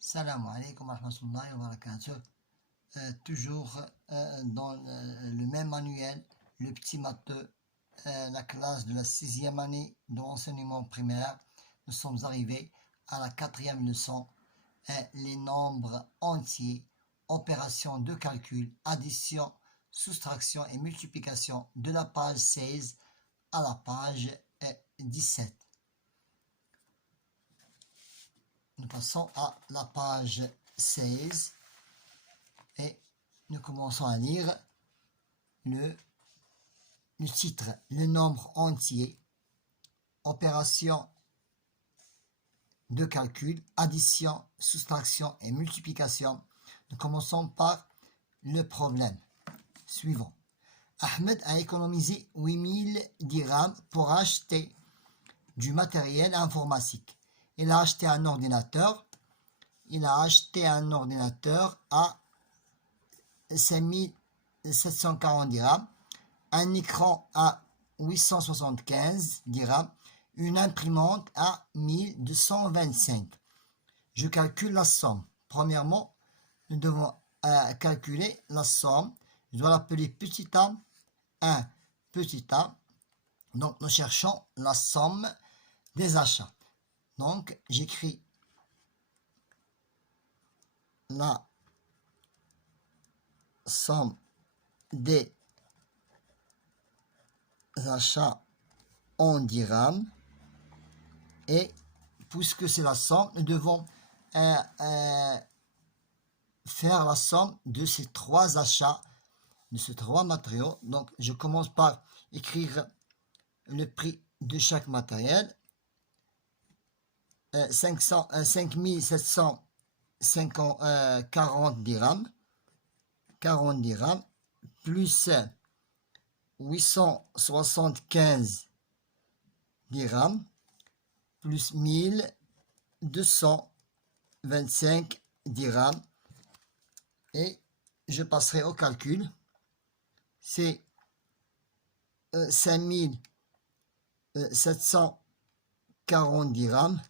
Salam alaikum wa rahmatullahi wa barakatuh. Toujours dans le même manuel, le petit matheux, la classe de la 6e année de l'enseignement primaire. Nous sommes arrivés à la 4e leçon. Les nombres entiers, opérations de calcul, addition, soustraction et multiplication de la page 16 à la page 17. Nous passons à la page 16 et nous commençons à lire le titre, le nombre entier, opération de calcul, addition, soustraction et multiplication. Nous commençons par le problème suivant. Ahmed a économisé 8000 dirhams pour acheter du matériel informatique. Il a acheté un ordinateur. Il a acheté un ordinateur à 5740 dirhams, un écran à 875 dirhams, une imprimante à 1225. Je calcule la somme. Premièrement, nous devons calculer la somme. Je dois l'appeler petit a, 1 petit a. Donc, nous cherchons la somme des achats. Donc, j'écris la somme des achats en dirhams. Et puisque c'est la somme, nous devons faire la somme de ces trois achats, de ces trois matériaux. Donc, je commence par écrire le prix de chaque matériel. 5740 dirhams, 40 dirhams, plus 875 dirhams, plus 1225 dirhams. Et je passerai au calcul. C'est 5740 dirhams,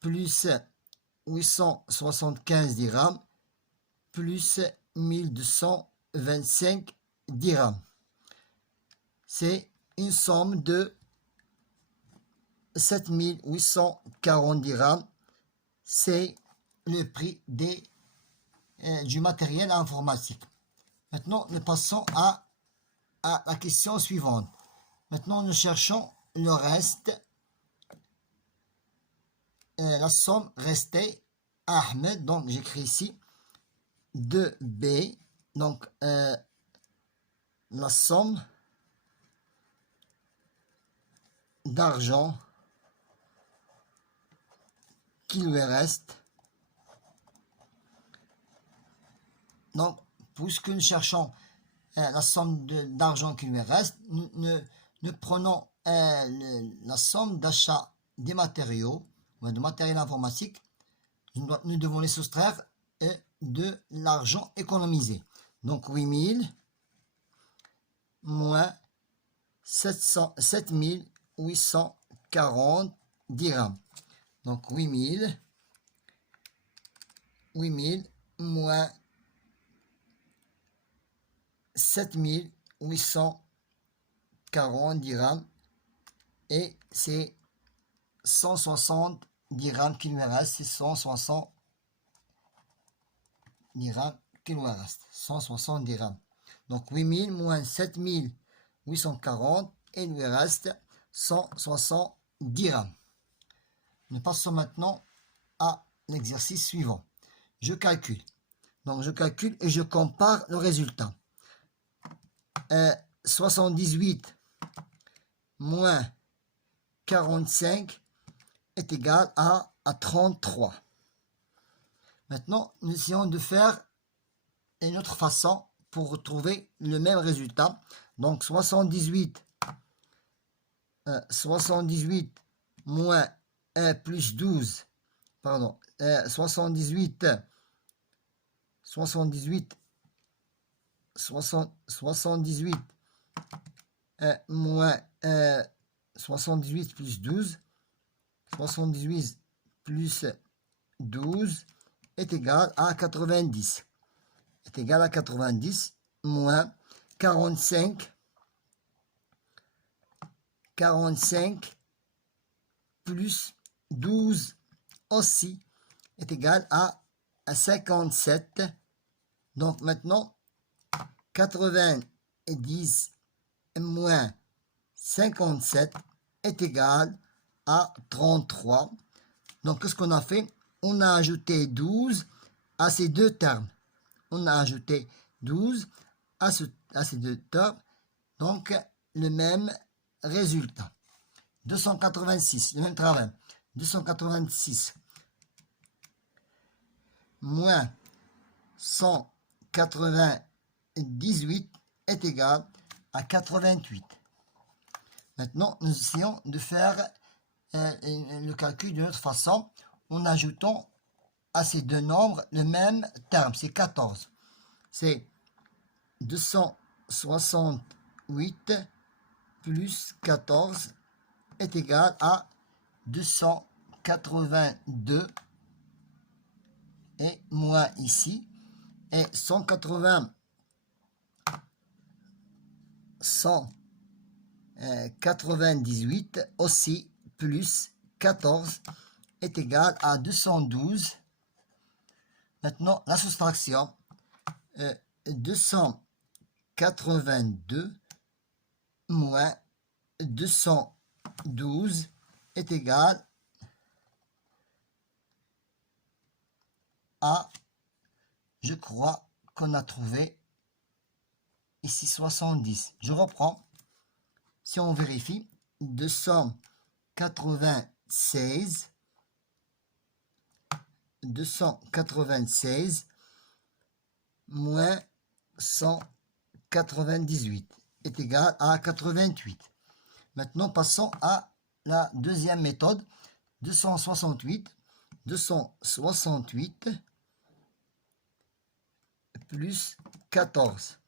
plus 875 dirhams, plus 1225 dirhams. C'est une somme de 7840 dirhams. C'est le prix du matériel informatique. Maintenant, nous passons à la question suivante. Maintenant, nous cherchons le reste. La somme restée à Ahmed. Donc, j'écris ici 2B. Donc, la somme d'argent qui lui reste. Donc, puisque nous cherchons la somme d'argent qui lui reste, nous prenons la somme d'achat des matériaux, de matériel informatique. Nous devons les soustraire de l'argent économisé. Donc, 8000 moins 7840 dirhams. Donc, 8000 moins 7840 dirhams. Et c'est 160 dirhams qui nous reste. C'est 160 dirhams qui nous reste. 160 dirhams. Donc 8000 moins 7840 et il lui reste 160 dirhams. Nous passons maintenant à l'exercice suivant. Je calcule. Donc je calcule et je compare le résultat. 78 moins 45 est égal à 33. Maintenant, nous essayons de faire une autre façon pour retrouver le même résultat. Donc 78 moins 1 plus 12, pardon, 78 moins 78 plus 12, 78 plus 12 est égal à 90. Est égal à 90 moins 45. 45 plus 12 aussi est égal à 57. Donc maintenant, 90 moins 57 est égal à 33. Donc, qu'est-ce qu'on a fait? On a ajouté 12 à ces deux termes. On a ajouté 12 à ces deux termes. Donc, le même résultat. 286, le même travail. 286 moins 198 est égal à 88. Maintenant, nous essayons de faire le calcul d'une autre façon en ajoutant à ces deux nombres le même terme, c'est 14. C'est 268 plus 14 est égal à 282 et moins ici, et 198 aussi plus 14 est égal à 212. Maintenant, la soustraction, 282 moins 212 est égal à, je crois qu'on a trouvé ici 70. Je reprends. Si on vérifie, 296 moins 198 est égal à 88. Maintenant, passons à la deuxième méthode. 268 plus 14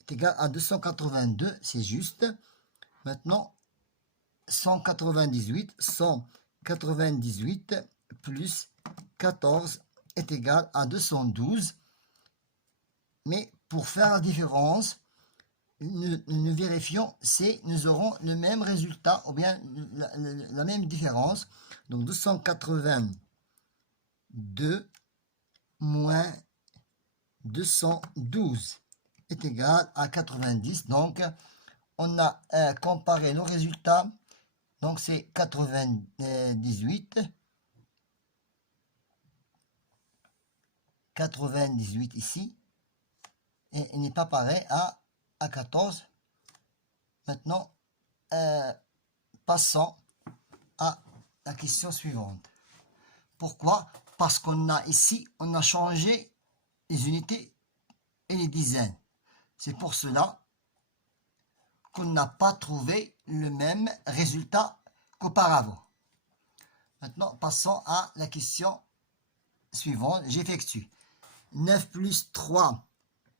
est égal à 282, c'est juste. Maintenant, 198 plus 14 est égal à 212. Mais pour faire la différence, nous vérifions si nous aurons le même résultat ou bien la même différence. Donc 282 moins 212 est égal à 90. Donc on a comparé nos résultats. Donc c'est 98 ici, et il n'est pas pareil à 14. Maintenant, passons à la question suivante. Pourquoi? Parce qu'on a ici, on a changé les unités et les dizaines. C'est pour cela qu'on n'a pas trouvé le même résultat qu'auparavant. Maintenant, passons à la question suivante. J'effectue. 9 plus 3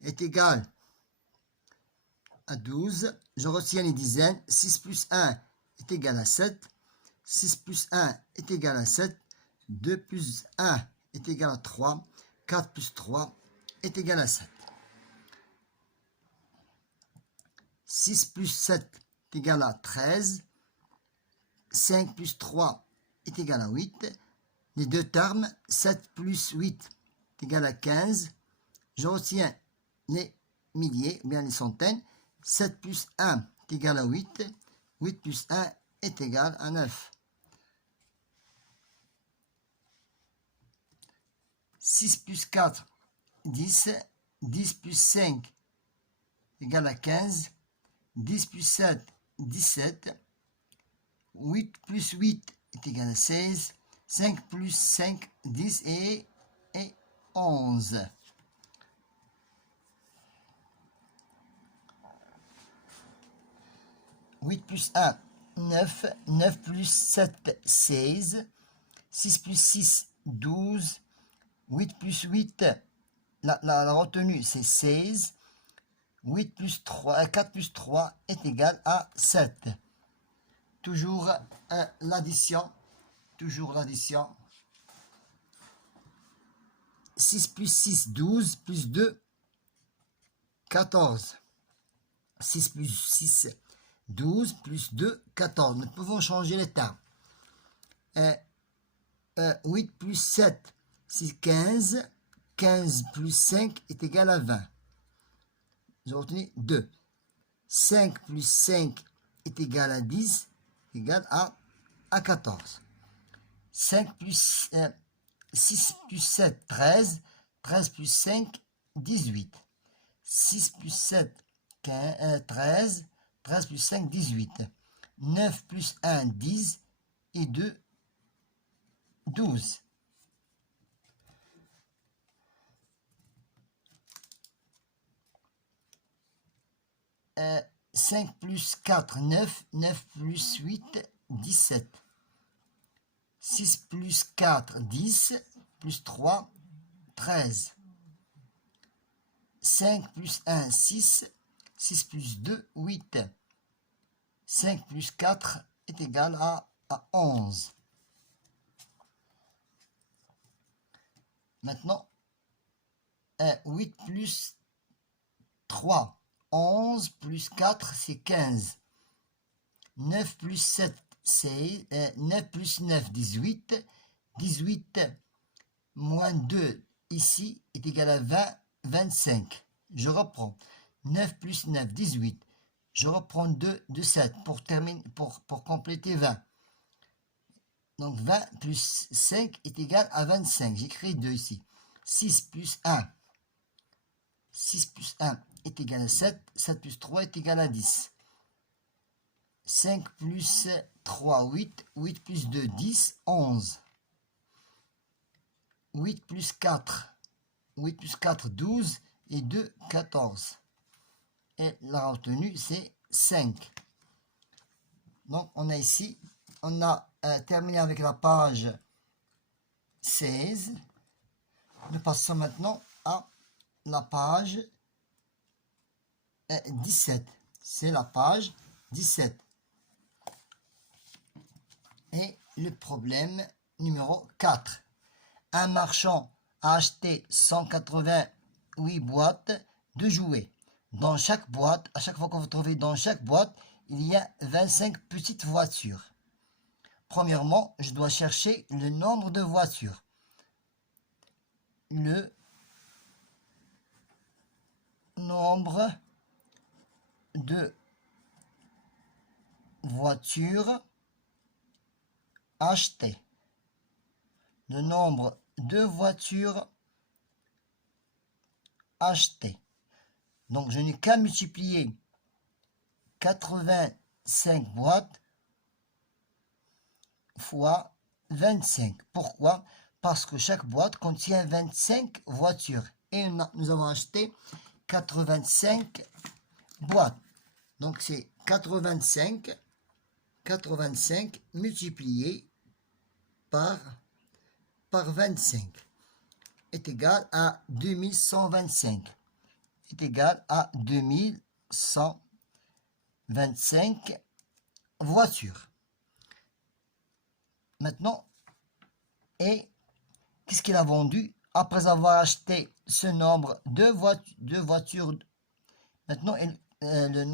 est égal à 12. Je retiens les dizaines. 6 plus 1 est égal à 7. 6 plus 1 est égal à 7. 2 plus 1 est égal à 3. 4 plus 3 est égal à 7. 6 plus 7 est égal à 13. 5 plus 3 est égal à 8. Les deux termes, 7 plus 8 est égal à 15. Je retiens les milliers, ou bien les centaines. 7 plus 1 est égal à 8. 8 plus 1 est égal à 9. 6 plus 4, 10. 10 plus 5 est égal à 15. 10 plus 7, 17. 8 plus 8 est égal à 16. 5 plus 5, 10 et 11. 8 plus 1, 9. 9 plus 7, 16. 6 plus 6, 12. 8 plus 8, la retenue, c'est 16. 8 plus 3, 4 plus 3 est égal à 7. Toujours l'addition. Toujours l'addition. 6 plus 6, 12, plus 2, 14. 6 plus 6, 12, plus 2, 14. Nous pouvons changer les termes. 8 plus 7, c'est 15. 15 plus 5 est égal à 20. J'ai retenu 2. 5 plus 5 est égal à 10, égal à 14. 5 plus 6 plus 7, 13. 13 plus 5, 18. 6 plus 7, 13. 13 plus 5, 18. 9 plus 1, 10. Et 2, 12. 5 plus 4, 9. 9 plus 8, 17. 6 plus 4, 10. Plus 3, 13. 5 plus 1, 6. 6 plus 2, 8. 5 plus 4 est égal à 11. Maintenant, 8 plus 3. 11 plus 4, c'est 15. 9 plus 7, c'est 9 plus 9, 18. 18 moins 2 ici est égal à 20, 25. Je reprends. 9 plus 9, 18. Je reprends 2 de 7 pour compléter 20. Donc 20 plus 5 est égal à 25. J'écris 2 ici. 6 plus 1. 6 plus 1 est égal à 7. 7 plus 3 est égal à 10. 5 plus 3, 8. 8 plus 2, 10, 11. 8 plus 4. 8 plus 4, 12. Et 2, 14. Et la retenue, c'est 5. Donc, on a ici, on a terminé avec la page 16. Nous passons maintenant à la page 17. C'est la page 17. Et le problème numéro 4. Un marchand a acheté 188 boîtes de jouets. Dans chaque boîte, à chaque fois que vous trouvez dans chaque boîte, il y a 25 petites voitures. Premièrement, je dois chercher le nombre de voitures. Le nombre de voitures achetées. Le nombre de voitures achetées. Donc, je n'ai qu'à multiplier 85 boîtes fois 25. Pourquoi? Parce que chaque boîte contient 25 voitures. Et nous avons acheté 85 boîtes. Donc, c'est 85 multiplié par 25 est égal à 2125. Est égal à 2125 voitures. Maintenant, et qu'est-ce qu'il a vendu après avoir acheté ce nombre de voitures? Maintenant, le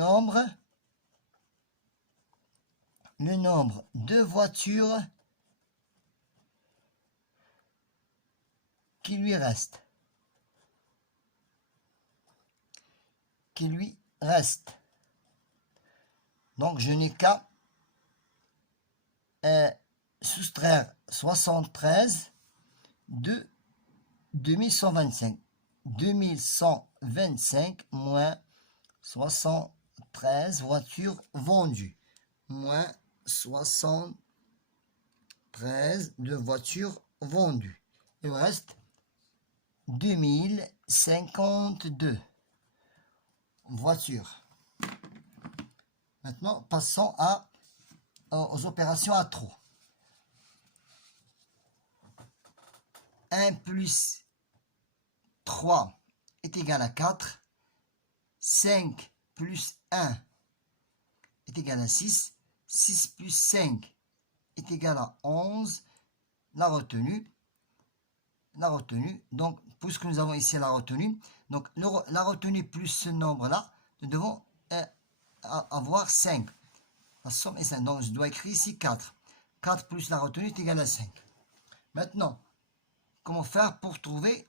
nombre de voitures qui lui reste. Donc, je n'ai qu'à soustraire 73 de 2125. 2125 moins 73 voitures vendues. Moins 73 de voitures vendues. Il me reste 2052 voitures. Maintenant, passons aux opérations à trous. 1 plus 3 est égal à 4. 5 plus 1 est égal à 6. 6 plus 5 est égal à 11. La retenue la retenue. Donc, puisque nous avons ici la retenue, donc la retenue plus ce nombre-là, nous devons avoir 5. La somme est 5. Donc, je dois écrire ici 4. 4 plus la retenue est égal à 5. Maintenant, comment faire pour trouver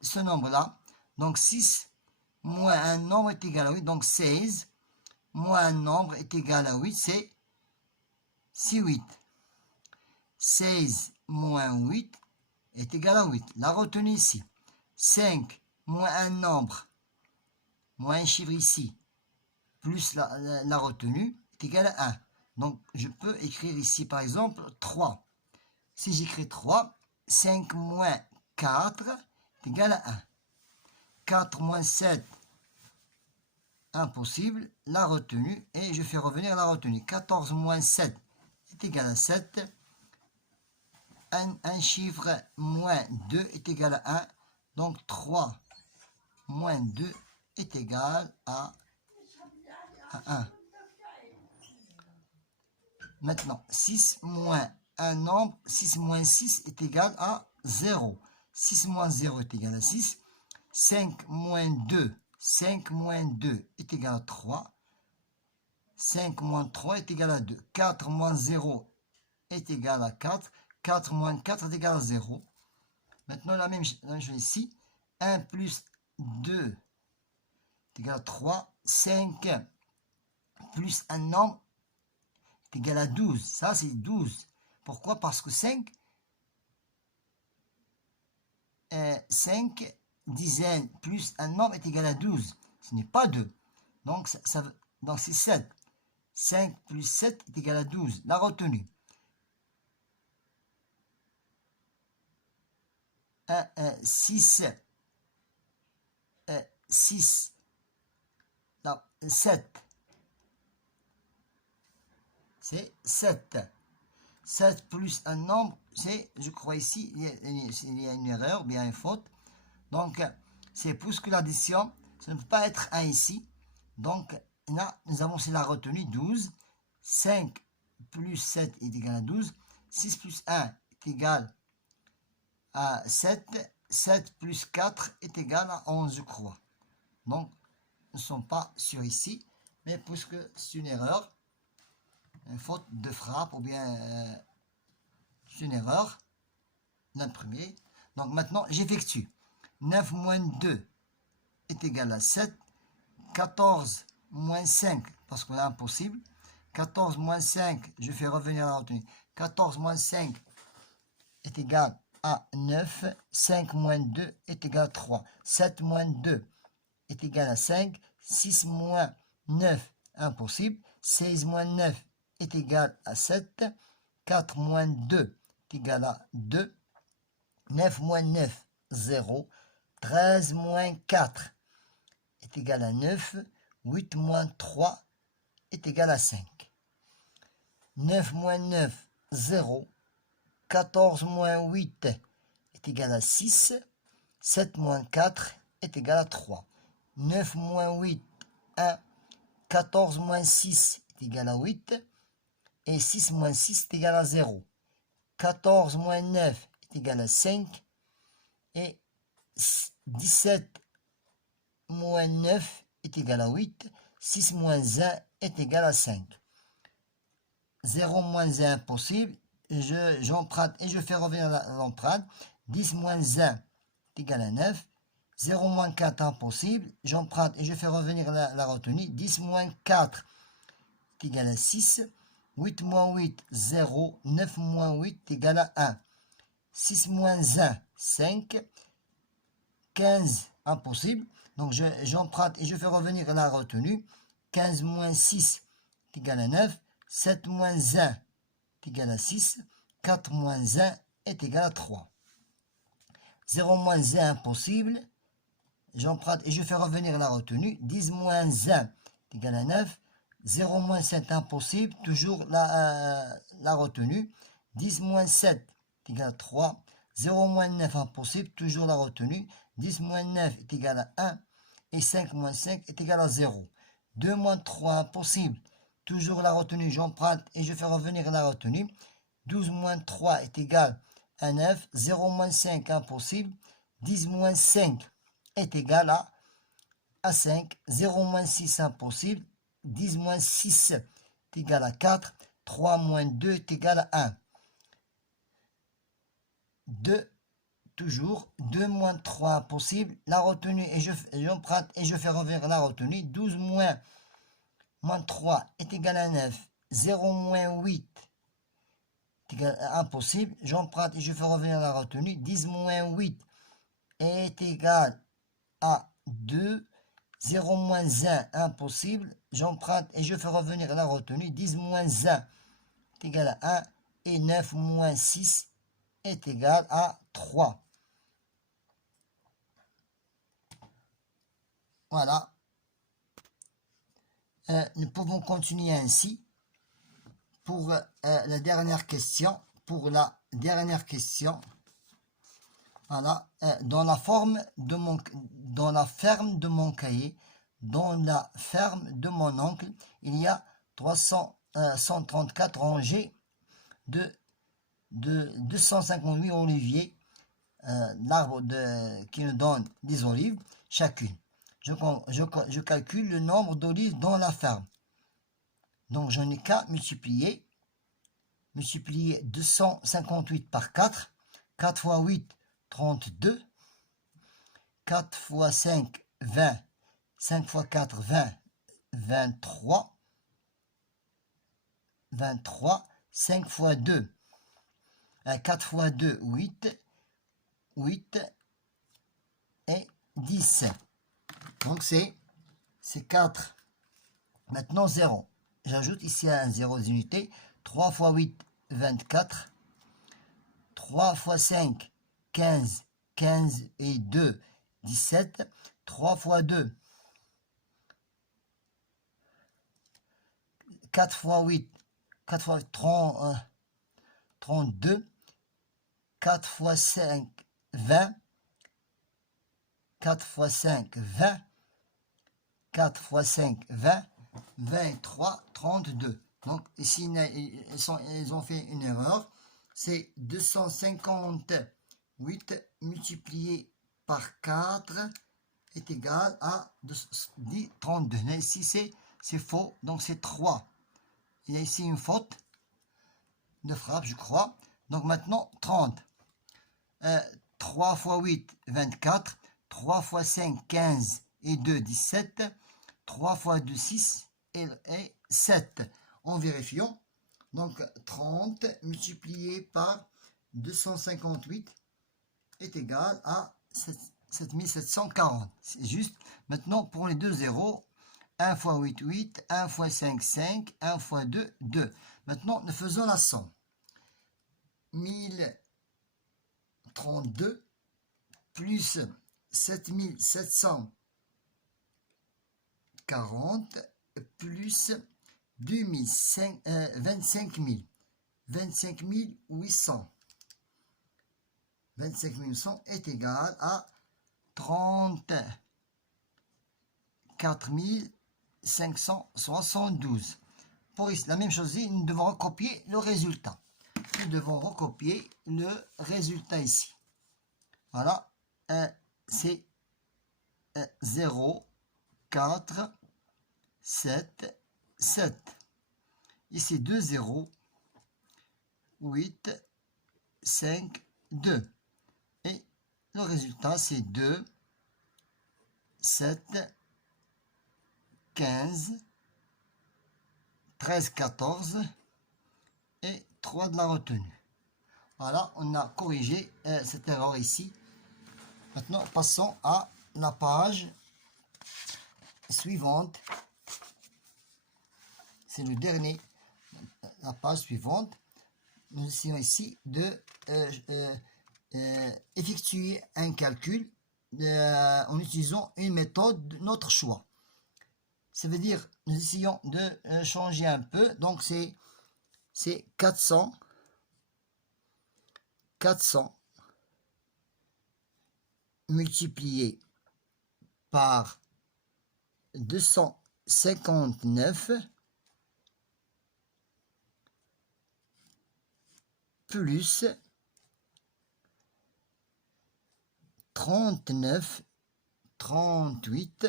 ce nombre-là? Donc, 6 moins un nombre est égal à 8. Donc, 16 moins un nombre est égal à 8. C'est 8. 16 moins 8 est égal à 8. La retenue ici. 5 moins un nombre, moins un chiffre ici, plus la retenue est égal à 1. Donc, je peux écrire ici, par exemple, 3. Si j'écris 3, 5 moins 4 est égal à 1. 4 moins 7, impossible. La retenue, et je fais revenir la retenue. 14 moins 7 est égal à 7. Un chiffre moins 2 est égal à 1. Donc 3 moins 2 est égal à 1. Maintenant, 6 moins un nombre, 6 moins 6 est égal à 0. 6 moins 0 est égal à 6. 5 moins 2, 5 moins 2 est égal à 3. 5 moins 3 est égal à 2. 4 moins 0 est égal à 4. 4 moins 4 est égal à 0. Maintenant, la même chose ici. 1 plus 2 est égal à 3. 5 plus un nombre est égal à 12. Ça, c'est 12. Pourquoi? Parce que 5 dizaines plus un nombre est égal à 12. Ce n'est pas 2. Donc, donc c'est 7. 5 plus 7 est égal à 12. La retenue. 6, 7. C'est 7. 7 plus un nombre, c'est, je crois ici, il y a une erreur, bien une faute. Donc, c'est plus que l'addition. Ça ne peut pas être 1 ici. Donc, là, nous avons c'est la retenue, 12. 5 plus 7 est égal à 12. 6 plus 1 est égal à 7. 7 plus 4 est égal à 11, je crois. Donc, nous ne sommes pas sûrs ici. Mais puisque c'est une erreur, une faute de frappe ou bien c'est une erreur d'imprimé. Donc, maintenant, j'effectue. 9 moins 2 est égal à 7. 14 moins 5, parce qu'on a impossible. 14 moins 5, je fais revenir la retenue. 14 moins 5 est égal à 9. 5 moins 2 est égal à 3. 7 moins 2 est égal à 5. 6 moins 9, impossible. 16 moins 9 est égal à 7. 4 moins 2 est égal à 2. 9 moins 9, 0. 13 moins 4 est égal à 9. 8 moins 3 est égal à 5. 9 moins 9, 0. 14 moins 8 est égal à 6. 7 moins 4 est égal à 3. 9 moins 8, 1. 14 moins 6 est égal à 8. Et 6 moins 6 est égal à 0. 14 moins 9 est égal à 5. Et 17 moins 9 est égal à 8. 6 moins 1 est égal à 5. 0 moins 1 possible. J'emprunte et je fais revenir l'empreinte. 10 moins 1 est égal à 9. 0 moins 4 impossible. J'emprunte et je fais revenir la retenue. 10 moins 4 est égal à 6. 8 moins 8, 0. 9 moins 8 est égal à 1. 6 moins 1, 5. 15, impossible. Donc, j'emprunte et je fais revenir la retenue. 15 moins 6 est égal à 9. 7 moins 1 est égal à 6. 4 moins 1 est égal à 3. 0 moins 1, impossible. J'emprunte et je fais revenir la retenue. 10 moins 1 est égal à 9. 0 moins 7, impossible. Toujours la retenue. 10 moins 7 est égal à 3. 0 moins 9, impossible. Toujours la retenue. 10 moins 9 est égal à 1. Et 5 moins 5 est égal à 0. 2 moins 3, impossible. Toujours la retenue. J'emprunte et je fais revenir la retenue. 12 moins 3 est égal un 9, 0 moins 5, impossible, 10 moins 5 est égal à 5, 0 moins 6, impossible, 10 moins 6 est égal à 4, 3 moins 2 est égal à 1. 2, toujours, 2 moins 3, impossible, la retenue, et j'emprunte et je fais revenir la retenue, 12 moins 3 est égal à 9, 0 moins 8 est égal à impossible, j'emprunte et je fais revenir la retenue, 10 moins 8 est égal à 2, 0 moins 1, impossible, j'emprunte et je fais revenir la retenue, 10 moins 1 est égal à 1, et 9 moins 6 est égal à 3. Voilà. Nous pouvons continuer ainsi pour la dernière question. Pour la dernière question, voilà, dans la ferme de mon cahier, dans la ferme de mon oncle, il y a 134 rangées de 258 oliviers, l'arbre qui nous donne des olives chacune. Je calcule le nombre d'olives dans la ferme. Donc, je n'ai qu'à multiplier 258 par 4. 4 fois 8, 32. 4 fois 5, 20. 5 fois 4, 20. 23. 23. 5 fois 2. 4 fois 2, 8. 8 et 10. Donc, c'est 4. Maintenant, 0. J'ajoute ici un 0 d'unité. 3 fois 8, 24. 3 fois 5, 15. 15 et 2, 17. 3 fois 2, 4 fois 8, 4 fois 30, 32. 4 fois 5, 20. 4 fois 5, 20. 4 fois 5, 20. 23, 32. Donc, ici, ils ont fait une erreur. C'est 258 multiplié par 4 est égal à 32. Mais ici, c'est faux. Donc, c'est 3. Il y a ici une faute de frappe, je crois. Donc, maintenant, 30. 3 fois 8, 24. 3 fois 5, 15. Et 2, 17. 3 fois 2, 6. Et 7. En vérifiant. Donc, 30 multiplié par 258 est égal à 7740. C'est juste. Maintenant, pour les deux zéros, 1 fois 8, 8. 1 fois 5, 5. 1 fois 2, 2. Maintenant, nous faisons la somme. 1032 plus 7740 plus 25 000. 25 800. 25 800 est égal à 34 572. Pour ici, la même chose, nous devons recopier le résultat. Nous devons recopier le résultat ici. Voilà, c'est 0, 4, 7, 7. Ici 2 0, 8, 5, 2. Et le résultat, c'est 2, 7, 15, 13, 14 et 3 de la retenue. Voilà, on a corrigé cette erreur ici. Maintenant, passons à la page suivante. C'est le dernier. La page suivante. Nous essayons ici de effectuer un calcul en utilisant une méthode de notre choix. Ça veut dire, nous essayons de changer un peu. Donc, c'est 400 multiplié par 259 plus 39, 38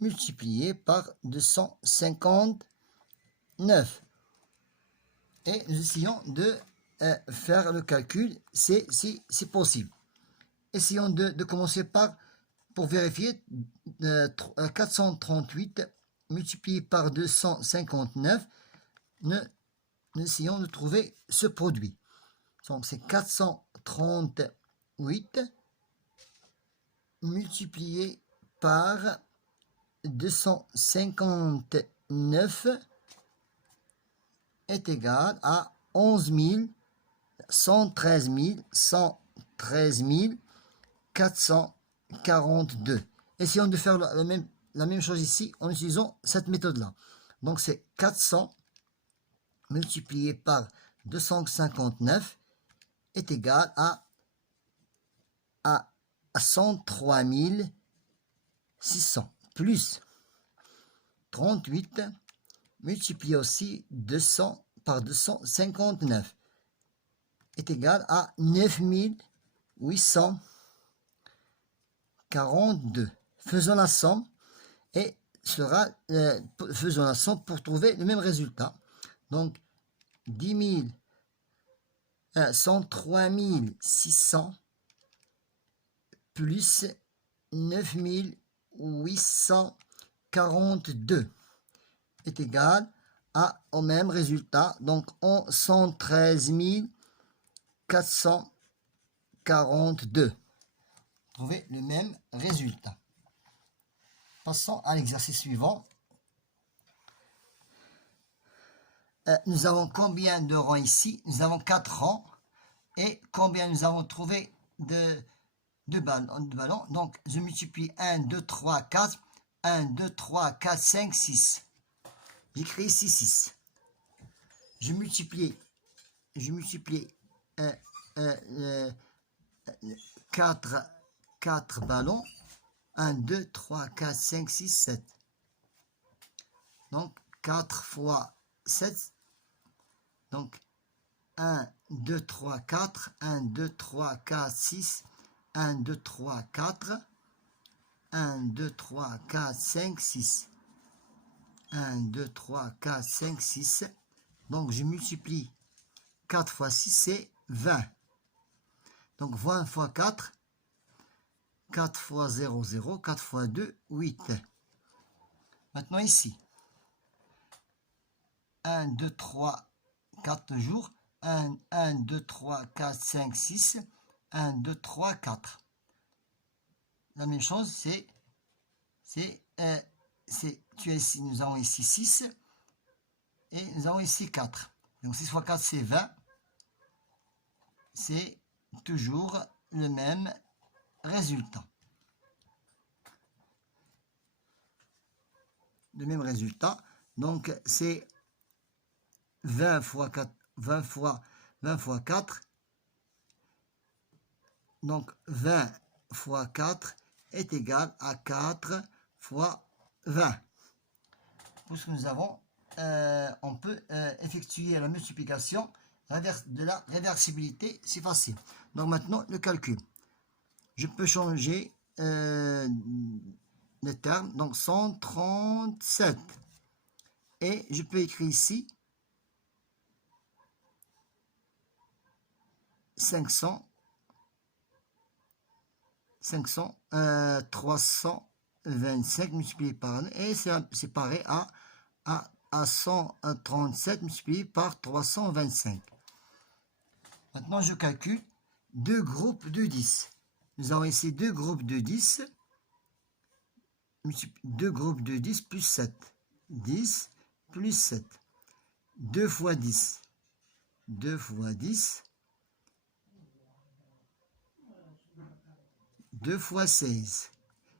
multiplié par 259. Et nous essayons de faire le calcul, si c'est possible. Essayons de commencer pour vérifier, 438 multiplié par 259. Nous essayons de trouver ce produit. Donc c'est 438 multiplié par 259 est égal à 11 113 442. Essayons de faire la même chose ici en utilisant cette méthode-là. Donc c'est 400 multiplié par 259 est égal à 103 600 plus 38 multiplié aussi par 259 est égal à 9 842. Faisons la somme et faisons la somme pour trouver le même résultat. Donc 103 600 plus 9 842 est égal au même résultat. Donc 113 442. Trouver le même résultat. Passons à l'exercice suivant. Nous avons combien de rangs ici? Nous avons 4 rangs. Et combien nous avons trouvé de ballons? Donc, je multiplie 1, 2, 3, 4. 1, 2, 3, 4, 5, 6. J'écris ici 6. Je multiplie 4 ballons. 1, 2, 3, 4, 5, 6, 7. Donc, 4 fois 7. Donc, 1, 2, 3, 4. 1, 2, 3, 4, 6. 1, 2, 3, 4. 1, 2, 3, 4, 5, 6. 1, 2, 3, 4, 5, 6. Donc, je multiplie 4 fois 6, c'est 20. Donc, 20 fois 4. 4 fois 0, 0. 4 fois 2, 8. Maintenant, ici. 1, 2, 3, 4 jours. 1, 2, 3, 4, 5, 6. 1, 2, 3, 4. La même chose, nous avons ici 6 et nous avons ici 4. Donc 6 fois 4, c'est 20. C'est toujours le même résultat. Le même résultat. Donc c'est 20 fois 4. 20 fois 4. Donc 20 fois 4 est égal à 4 fois 20. Puisque nous avons, on peut effectuer la multiplication de la réversibilité, c'est facile. Donc maintenant, le calcul. Je peux changer les termes, donc 137. Et je peux écrire ici 325 multiplié par 1 et c'est pareil à 137 multiplié par 325. Maintenant, je calcule deux groupes de 10. Nous avons ici deux groupes de 10. Deux groupes de 10 plus 7. 10 plus 7. 2 fois 10. 2 fois 10. 2 fois 16.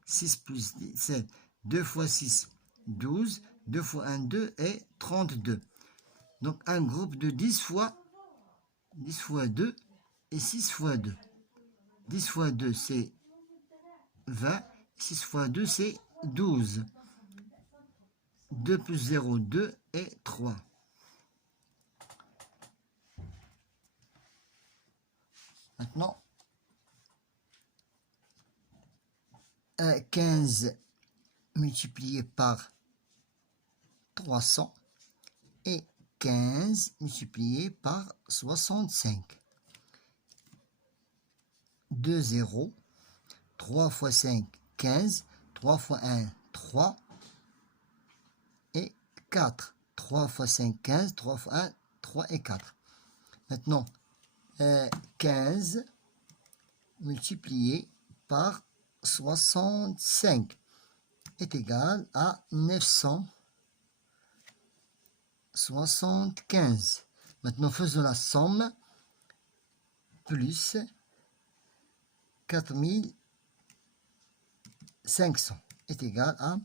6 plus 10, 7. 2 fois 6, 12. 2 fois 1, 2 et 32. Donc un groupe de 10 fois 2 et 6 fois 2. 10 fois 2, c'est 20. 6 fois 2, c'est 12. 2 plus 0, 2 et 3. Maintenant, 15 multiplié par 300 et 15 multiplié par 65. 2 0, 3 fois 5, 15, 3 fois 1, 3 et 4. 3 fois 5, 15, 3 fois 1, 3 et 4. Maintenant, 15 multiplié par 65 est égal à 975. Maintenant, faisons la somme, plus 4500 est égal à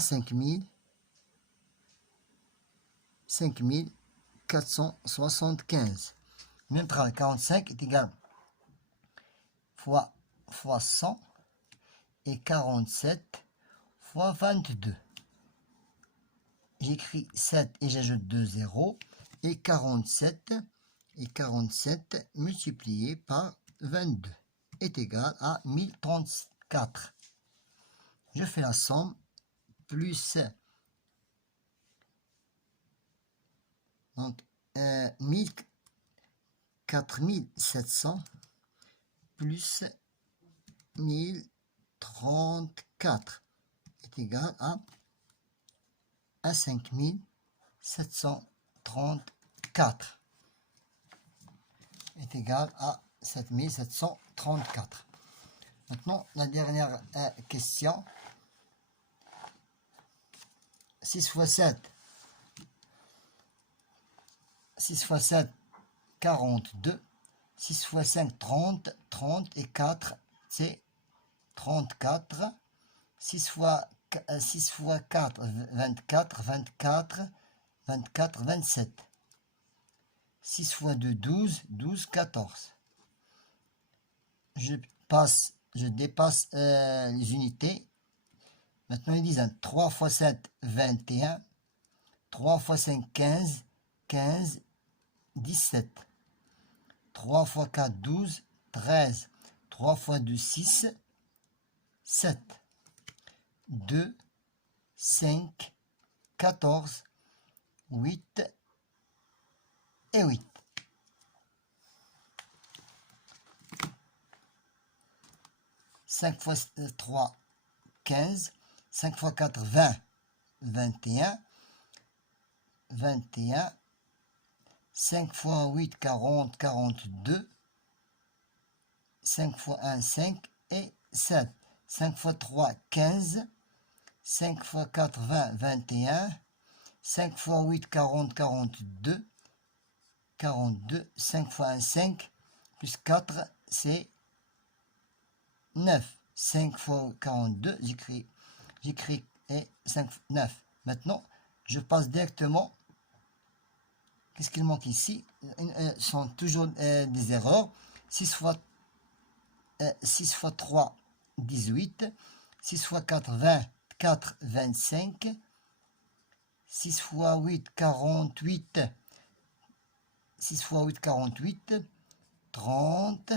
5475. Même travail, 45 est égal fois 100 et 47 fois 22. J'écris 7 et j'ajoute 2 zéros et 47 multiplié par 22 est égal à 1034. Je fais la somme, plus donc 4700 plus 1034 est égal à 5734 est égal à 5734. Maintenant, la dernière question. 6 fois 7. 6 fois 7, 42. 6 fois 5, 30. 30 et 4, c'est 34. 6 fois 4, 24. 24, 27. 6 fois 2, 12. 12, 14. Je dépasse les unités. Maintenant, ils disent 3 fois 7, 21. 3 fois 5, 15. 15, 17. 3 fois 4, 12. 13. 3 fois 2, 6. 7. 2, 5, 14, 8 et 8. 5 fois 3, 15. 5 fois 4, 20. 21. 21. 5 fois 8, 40. 42. 5 fois 1, 5 et 7. 5 fois 3, 15. 5 fois 4, 20, 21. 5 fois 8, 40, 42. 42. 5 fois 1, 5. Plus 4, c'est 9. 5 fois 42, j'écris et 5, 9. Maintenant, je passe directement. Qu'est-ce qu'il manque ici? Sont toujours des erreurs. 6 fois 3, 18. 6 fois 4, 20. 4, 25. 6 fois 8, 48. 6 fois 8, 48. 30.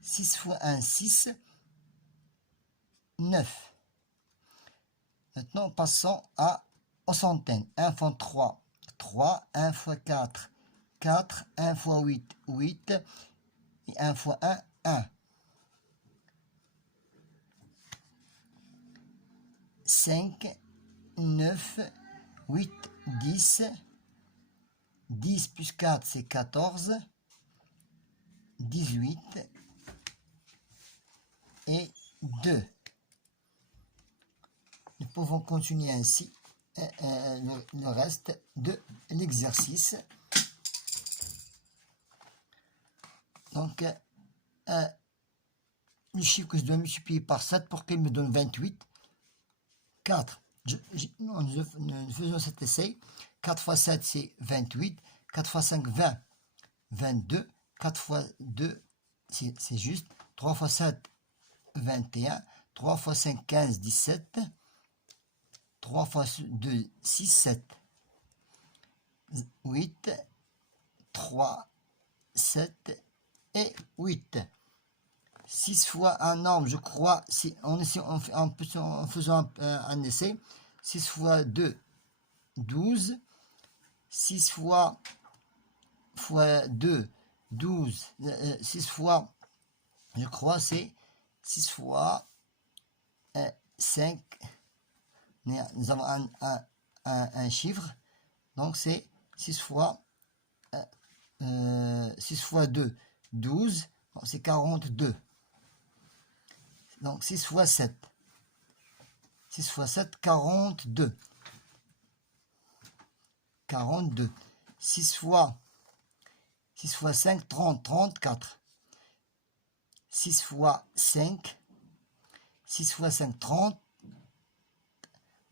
6 fois 1, 6. 9. Maintenant, passons aux centaines. 1 fois 3, 3. 1 fois 4, 4. 1 fois 8, 8. Et 1 fois 1, 1. 5, 9, 8, 10. 10 plus 4, c'est 14. 18 et 2. Nous pouvons continuer ainsi le reste de l'exercice. Donc, le chiffre que je dois multiplier par 7 pour qu'il me donne 28. 4. Nous faisons cet essai. 4 fois 7, c'est 28. 4 fois 5, 20. 22. 4 fois 2, c'est juste. 3 fois 7, 21. 3 fois 5, 15, 17. 3 fois 2, 6, 7. 8, 3, 7 et 8. 6 fois un nombre, je crois, si en faisant un essai, 6 fois 2, 12. 6 fois 2, 12. 6 fois, je crois, c'est 6 fois 5. Nous avons un chiffre. Donc, c'est 6 fois 2, 12. C'est 42. Donc, 6 fois 7. 6 fois 7, 42. 42. 6 fois 5, 30, 34. 6 fois 5, 6 fois 5, 30,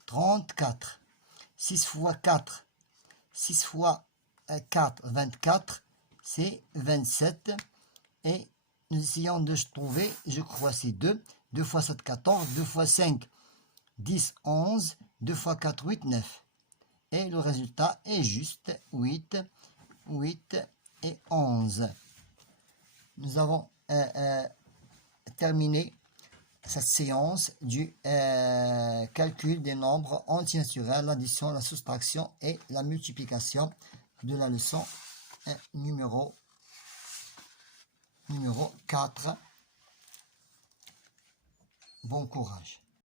34. 6 fois 4, 6 fois 4, 24, c'est 27. Et nous essayons de trouver, je crois c'est 2. 2 fois 7, 14. 2 fois 5, 10, 11. 2 fois 4, 8, 9. Et le résultat est juste 8, 8 et 11. Nous avons terminé cette séance du calcul des nombres entiers naturels, l'addition, la soustraction et la multiplication de la leçon numéro 4. Bon courage.